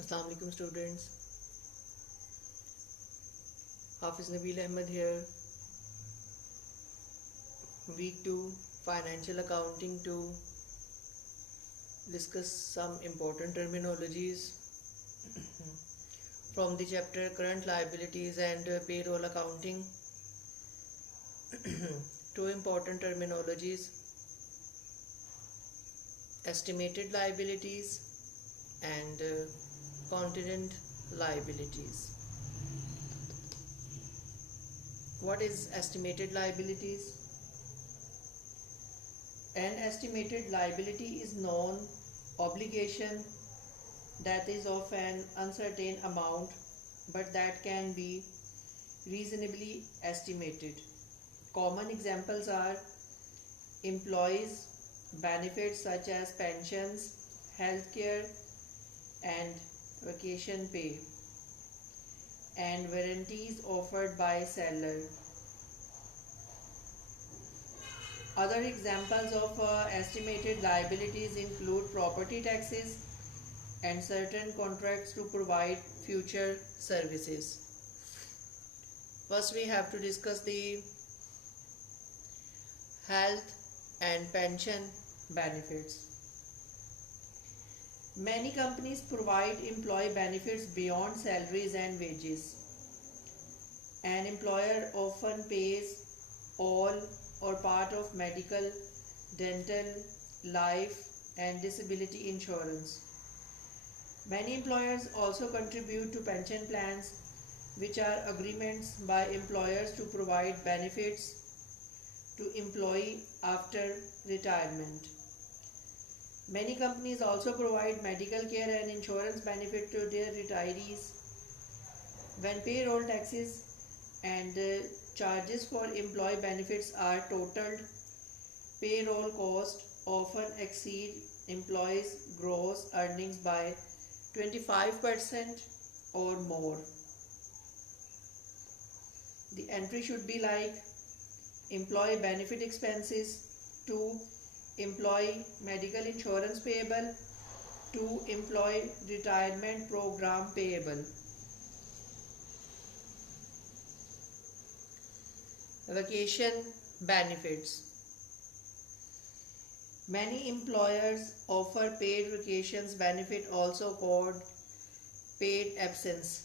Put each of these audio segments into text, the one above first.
Assalamu alaikum students. Hafiz Nabil Ahmed here. Week 2 Financial Accounting to discuss some important terminologies from the chapter Current Liabilities and Payroll Accounting. Two important terminologies: estimated liabilities and contingent liabilities. What is estimated liabilities? An estimated liability is known obligation that is of an uncertain amount but that can be reasonably estimated. Common examples are employees' benefits such as pensions, healthcare, and vacation pay, and warranties offered by seller. Other examples of estimated liabilities include property taxes and certain contracts to provide future services. First, we have to discuss the health and pension benefits. Many companies provide employee benefits beyond salaries and wages. An employer often pays all or part of medical, dental, life, and disability insurance. Many employers also contribute to pension plans, which are agreements by employers to provide benefits to employee after retirement. Many companies also provide medical care and insurance benefit to their retirees. When payroll taxes and charges for employee benefits are totaled, payroll costs often exceed employees' gross earnings by 25% or more. The entry should be like employee benefit expenses, 2. Employee medical insurance payable, 2. Employee retirement program payable. Vacation benefits. Many employers offer paid vacations benefit, also called paid absence.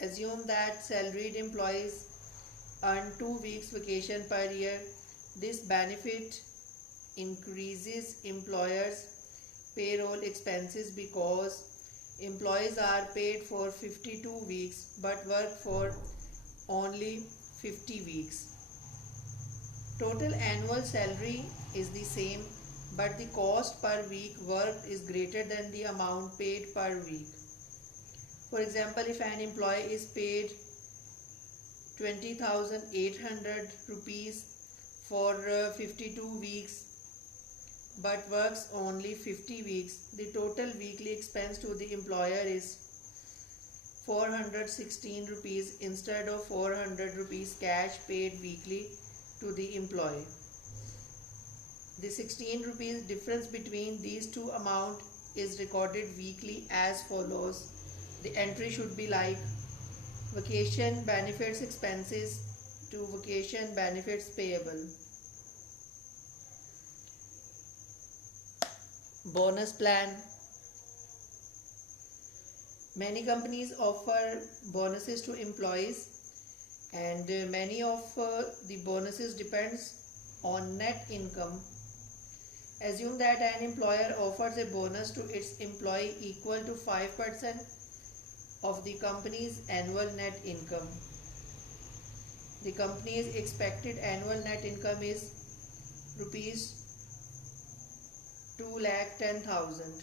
Assume that salaried employees earn 2 weeks vacation per year. This benefit increases employers' payroll expenses because employees are paid for 52 weeks but work for only 50 weeks. Total annual salary is the same, but the cost per week worked is greater than the amount paid per week. For example, if an employee is paid 20,800 rupees for 52 weeks but works only 50 weeks, the total weekly expense to the employer is 416 rupees instead of 400 rupees cash paid weekly to the employee. The 16 rupees difference between these two amounts is recorded weekly as follows. The entry should be like vacation benefits expenses to vacation benefits payable. Bonus plan. Many companies offer bonuses to employees, and many of the bonuses depends on net income. Assume that an employer offers a bonus to its employee equal to 5% of the company's annual net income. The company's expected annual net income is rupees 2,10,000.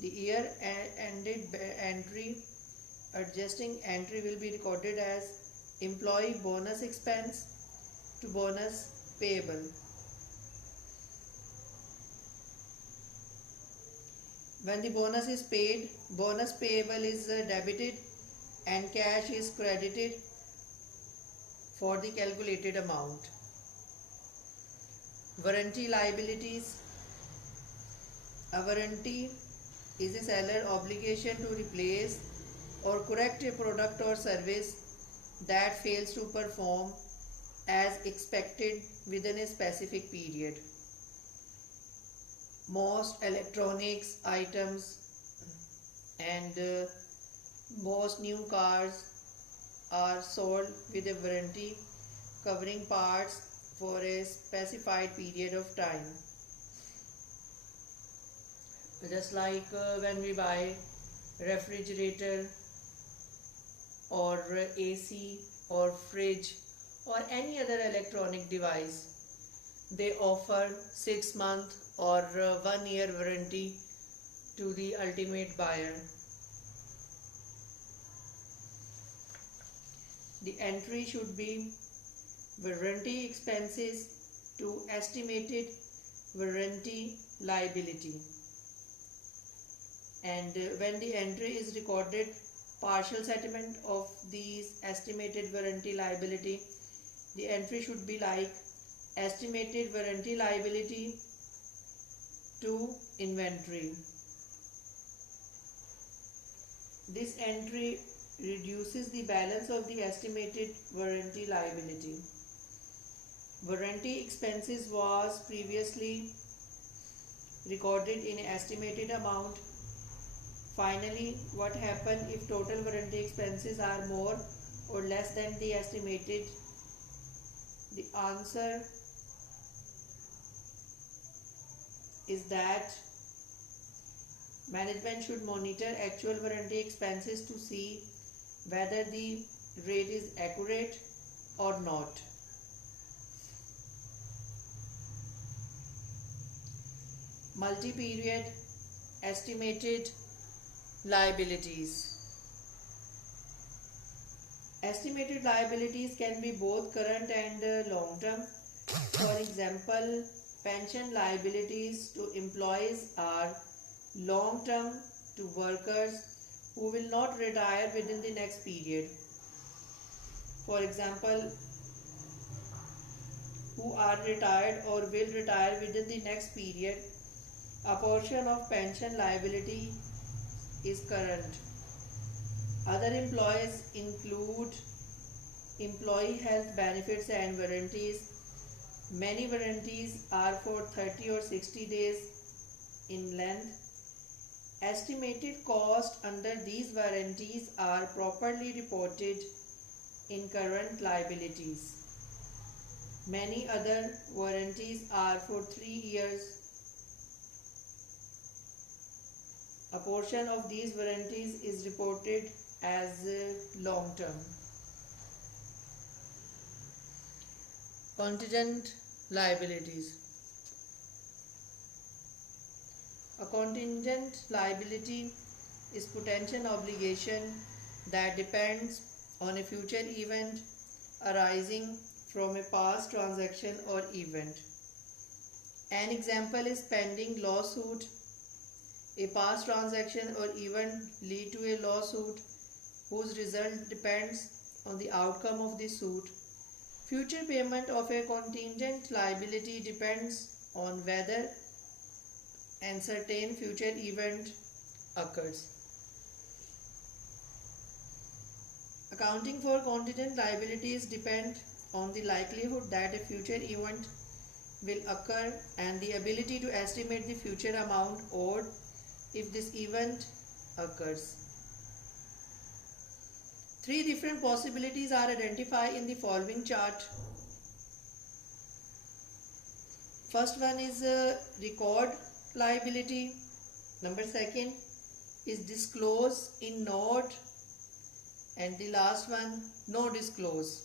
The year ended entry, adjusting entry will be recorded as employee bonus expense to bonus payable. When the bonus is paid, bonus payable is debited and cash is credited for the calculated amount. Warranty liabilities. A warranty is a seller obligation to replace or correct a product or service that fails to perform as expected within a specific period. Most electronics items and most new cars are sold with a warranty covering parts for a specified period of time. Just like when we buy refrigerator or AC or fridge or any other electronic device, they offer 6 month or 1 year warranty to the ultimate buyer. The entry should be warranty expenses to estimated warranty liability. And when the entry is recorded, partial settlement of these estimated warranty liability, the entry should be like estimated warranty liability to inventory. This entry reduces the balance of the estimated warranty liability. Warranty expenses was previously recorded in an estimated amount. Finally, what happens if total warranty expenses are more or less than the estimated? The answer is that management should monitor actual warranty expenses to see whether the rate is accurate or not. Multi-period estimated liabilities. Estimated liabilities can be both current and long-term. For example, pension liabilities to employees are long-term to workers who will not retire within the next period. For example, who are retired or will retire within the next period, a portion of pension liability is current. Other employees include employee health benefits and warranties. Many warranties are for 30 or 60 days in length. Estimated cost under these warranties are properly reported in current liabilities. Many other warranties are for 3 years. A portion of these warranties is reported as long-term. Contingent liabilities. A contingent liability is potential obligation that depends on a future event arising from a past transaction or event. An example is pending lawsuit. A past transaction or event lead to a lawsuit whose result depends on the outcome of the suit. Future payment of a contingent liability depends on whether an certain future event occurs. Accounting for contingent liabilities depend on the likelihood that a future event will occur and the ability to estimate the future amount owed if this event occurs. 3 different possibilities are identified in the following chart. First one is record liability. Number second is disclose in note, and the last one no disclose.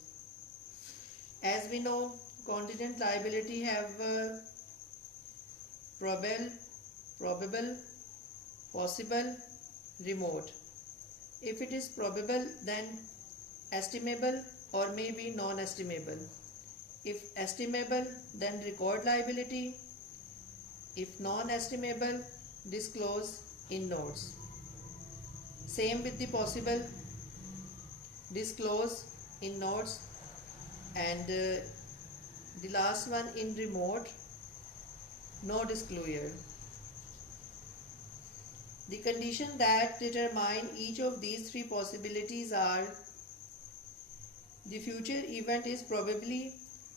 As we know, contingent liability have probable, possible, remote. If it is probable, then estimable or maybe non-estimable. If estimable, then record liability. If non-estimable, disclose in notes. Same with the possible, disclose in notes, and the last one in remote, no disclosure. The conditions that determine each of these three possibilities are: the future event is probably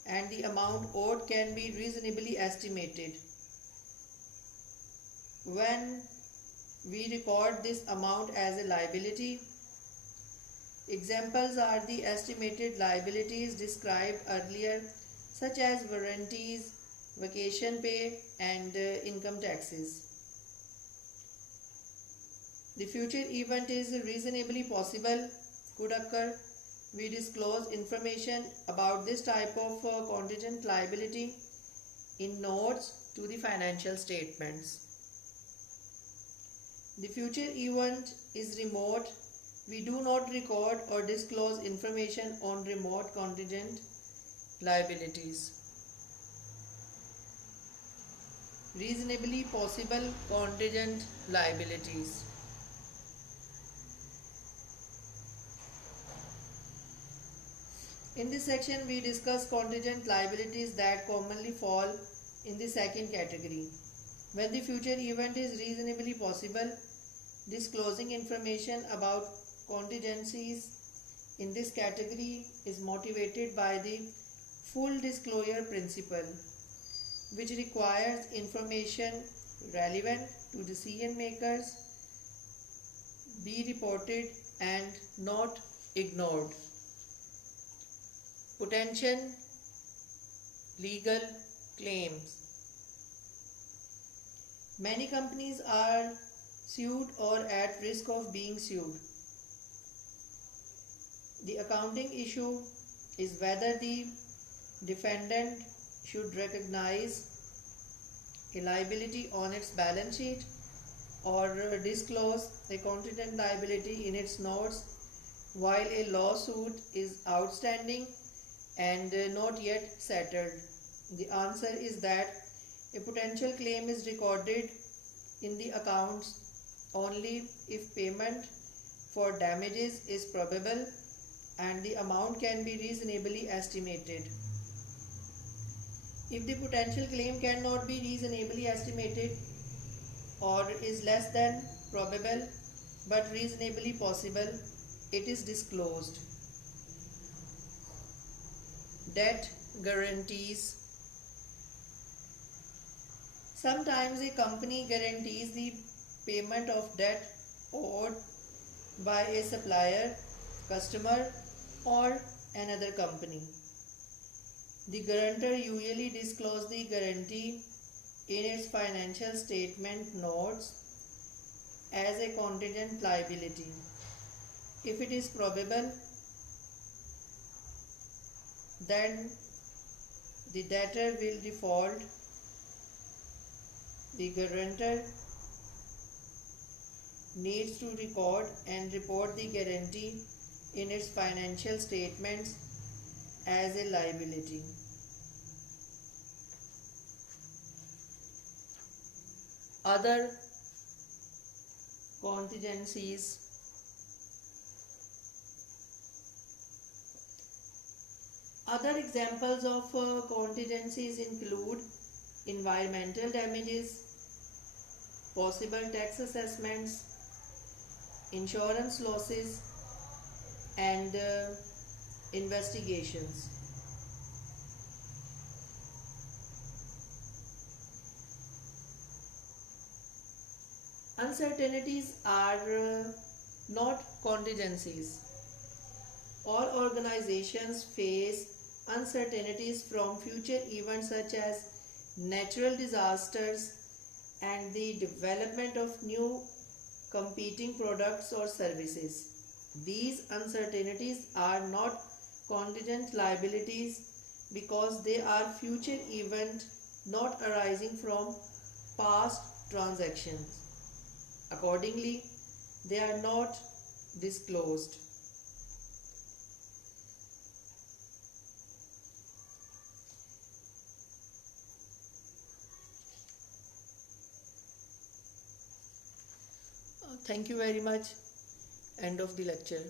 and the amount owed can be reasonably estimated. When we record this amount as a liability, examples are the estimated liabilities described earlier, such as warranties, vacation pay, and income taxes. The future event is reasonably possible, could occur. We disclose information about this type of contingent liability in notes to the financial statements. The future event is remote. We do not record or disclose information on remote contingent liabilities. Reasonably possible contingent liabilities. In this section, we discuss contingent liabilities that commonly fall in the second category. When the future event is reasonably possible, disclosing information about contingencies in this category is motivated by the full disclosure principle, which requires information relevant to decision makers be reported and not ignored. Potential legal claims. Many companies are sued or at risk of being sued. The accounting issue is whether the defendant should recognize a liability on its balance sheet or disclose a contingent liability in its notes while a lawsuit is outstanding and not yet settled. The answer is that a potential claim is recorded in the accounts only if payment for damages is probable and the amount can be reasonably estimated. If the potential claim cannot be reasonably estimated or is less than probable but reasonably possible, it is disclosed. Debt guarantees. Sometimes a company guarantees the payment of debt owed by a supplier, customer, or another company. The guarantor usually discloses the guarantee in its financial statement notes as a contingent liability. If it is probable, then the debtor will default. The guarantor needs to record and report the guarantee in its financial statements as a liability. Other contingencies. Other examples of contingencies include environmental damages, possible tax assessments, insurance losses, and investigations. Uncertainties are not contingencies. All organizations face uncertainties from future events such as natural disasters and the development of new competing products or services. These uncertainties are not contingent liabilities because they are future events not arising from past transactions. Accordingly, they are not disclosed. Thank you very much. End of the lecture.